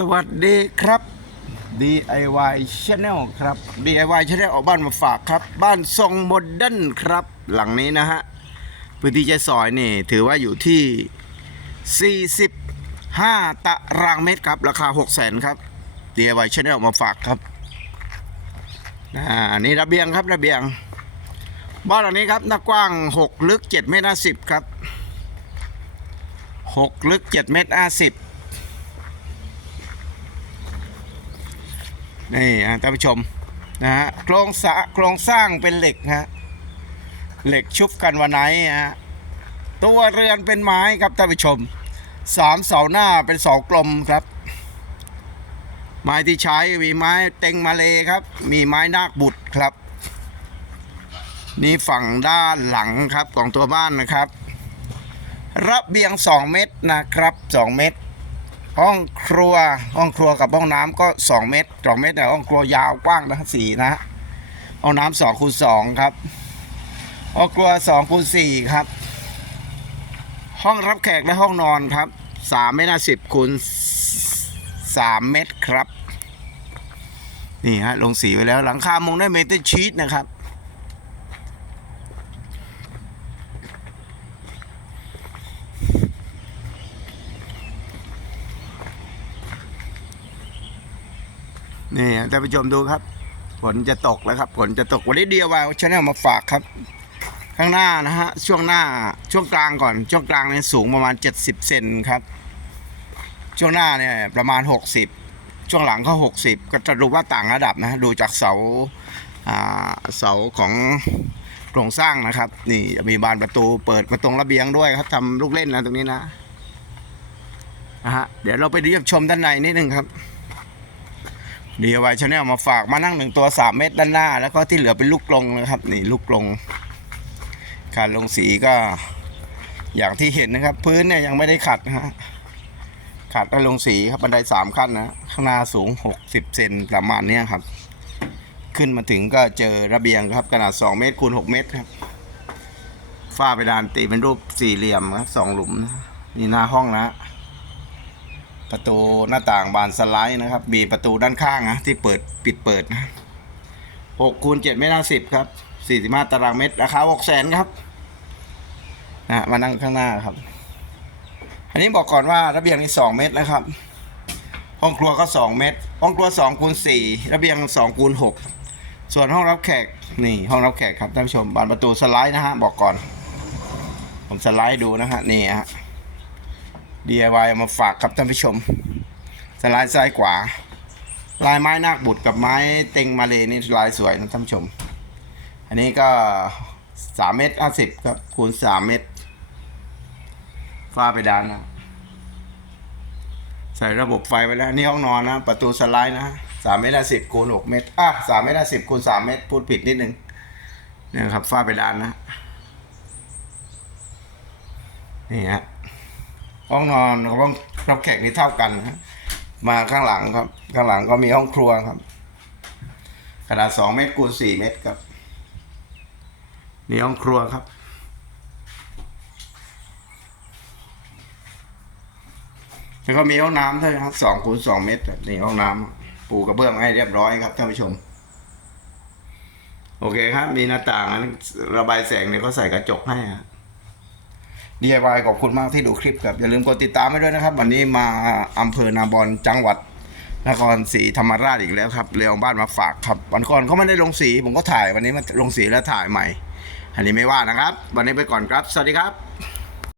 สวัสดีครับ DIY Channel ครับ DIY Channel เอาบ้านมาฝากครับ บ้านทรงโมเดิร์นครับ หลังนี้นะฮะ พื้นที่ใช้สอยนี่ ถือว่าอยู่ที่ 45 ตารางเมตรครับ ราคา 6 0 0 0 0ครับ DIY Channel เอามาฝากครับอันนี้ระเบียงครับระเบียง บ้านหลังนี้ครับหน้ากว้าง 6 ลึก 7 เมตร50ครับ 6 ลึก 7 เมตร50 นี่ฮะท่านผู้ชมนะฮะโครงสร้างโครงสร้างเป็นเหล็กฮะเหล็กชุบกันวันไหนฮะตัวเรือนเป็นไม้ครับท่านผู้ชมสามเสาหน้าเป็นเสากลมครับ ไม้ที่ใช้มีไม้เต็งมาเลครับ มีไม้นาคบุตรครับ นี่ฝั่งด้านหลังครับของตัวบ้านนะครับ ระเบียง 2 เมตรนะครับ 2 เมตร ห้องครัวห้องครัวกับห้องน้ำก็ 2 เมตร2เมตรแต่ห้องครัวยาวกว้างนะสี่นะห้องน้ำสองคูณสองครับห้องครัว2คูณสี่ครับ ห้องรับแขกและห้องนอนครับ3เมตรสิบคูณ3เมตรครับ นี่ฮะลงสีไว้แล้วหลังคามุงด้วยเมทัลชีตนะครับ นี่ท่านผู้ชมดูครับฝนจะตกแล้วครับฝนจะตกวันนี้เดียววชาแนลมาฝากครับ ข้างหน้านะฮะช่วงหน้าช่วงกลางก่อน ช่วงกลางเนี่ยสูงประมาณ 70 เซนครับ ช่วงหน้าเนี่ยประมาณ 60 ช่วงหลังก็60 ก็จะดูว่าต่างระดับนะดูจากเสาอ่าเสาของโครงสร้างนะครับ นี่มีบานประตูเปิดประตูระเบียงด้วยครับทำลูกเล่นนะตรงนี้นะนะฮะเดี๋ยวเราไปเรียบชมด้านในนิดนึงครับ ดีไวชาแนลมาฝากมานั่งหนึ่งตัว3เมตรด้านหน้า แล้วก็ที่เหลือเป็นลูกกลงนะครับ นี่ลูกกลง การลงสีก็อย่างที่เห็นนะครับ พื้นเนี่ยยังไม่ได้ขัดนะฮะขัดแล้วลงสีครับบันไดสามขั้นนะข้างหน้าสูง60เซนประมาณเนี้ยครับ ขึ้นมาถึงก็เจอระเบียงครับขนาด2เมตรคูณ6เมตรครับฝ้าเพดานตีเป็นรูปสี่เหลี่ยมครับสองหลุมนะนี่หน้าห้องนะ ประตูหน้าต่างบานสไลด์นะครับ มีประตูด้านข้างนะที่เปิดปิดเปิดนะหกคูณเจ็ดเมตรห้าสิบครับสี่สิบห้าตารางเมตรราคาหกแสนครับนะมานั่งข้างหน้าครับ อันนี้บอกก่อนว่าระเบียงนี่สองเมตรนะครับ ห้องครัวก็สองเมตร ห้องครัวสองคูณสี่ระเบียงสองคูณหกส่วนห้องรับแขกนี่ห้องรับแขกครับท่านผู้ชมบานประตูสไลด์นะฮะบอกก่อน ผมสไลด์ดูนะฮะนี่ฮะ DIY เอามาฝากครับท่านผู้ชมสไลด์ซ้ายขวา ลายไม้นาคบุตรกับไม้เต็งมาเลยนี่ลายสวยนะท่านผู้ชม อันนี้ก็สามเมตรห้าสิบครับคูณสามเมตรฝ้าไปด้านนะใส่ระบบไฟไว้แล้ว นี่ห้องนอนนะ ประตูสไลด์นะสามเมตรห้าสิบคูณหกเมตรอะสามเมตรห้าสิบคูณสามเมตร พูดผิดนิดนึงเนี่ยครับฝ้าไปด้านนะ นี่ฮะ ห้องนอนกับห้องรับแขกนี่เท่ากันมาข้างหลังครับ ข้างหลังก็มีห้องครัวครับ ขนาดสองเมตรคูณสี่เมตรครับนี่ห้องครัวครับแล้วก็มีห้องน้ำด้วยครับสองคูณสองเมตรครับนี่ห้องน้ำปูกระเบื้องให้เรียบร้อยครับท่านผู้ชม โอเคครับ มีหน้าต่างระบายแสงเนี่ยเขาใส่กระจกให้ครับ DIY ขอบคุณมากที่ดูคลิปครับ อย่าลืมกดติดตามไปด้วยนะครับ วันนี้มาอำเภอนาบอนจังหวัดนครศรีธรรมราชอีกแล้วครับเรียเอาบ้านมาฝากครับวันก่อนเขาไม่ได้ลงสีผมก็ถ่ายวันนี้มาลงสีแล้วถ่ายใหม่ อันนี้ไม่ว่านะครับ วันนี้ไปก่อนครับ สวัสดีครับ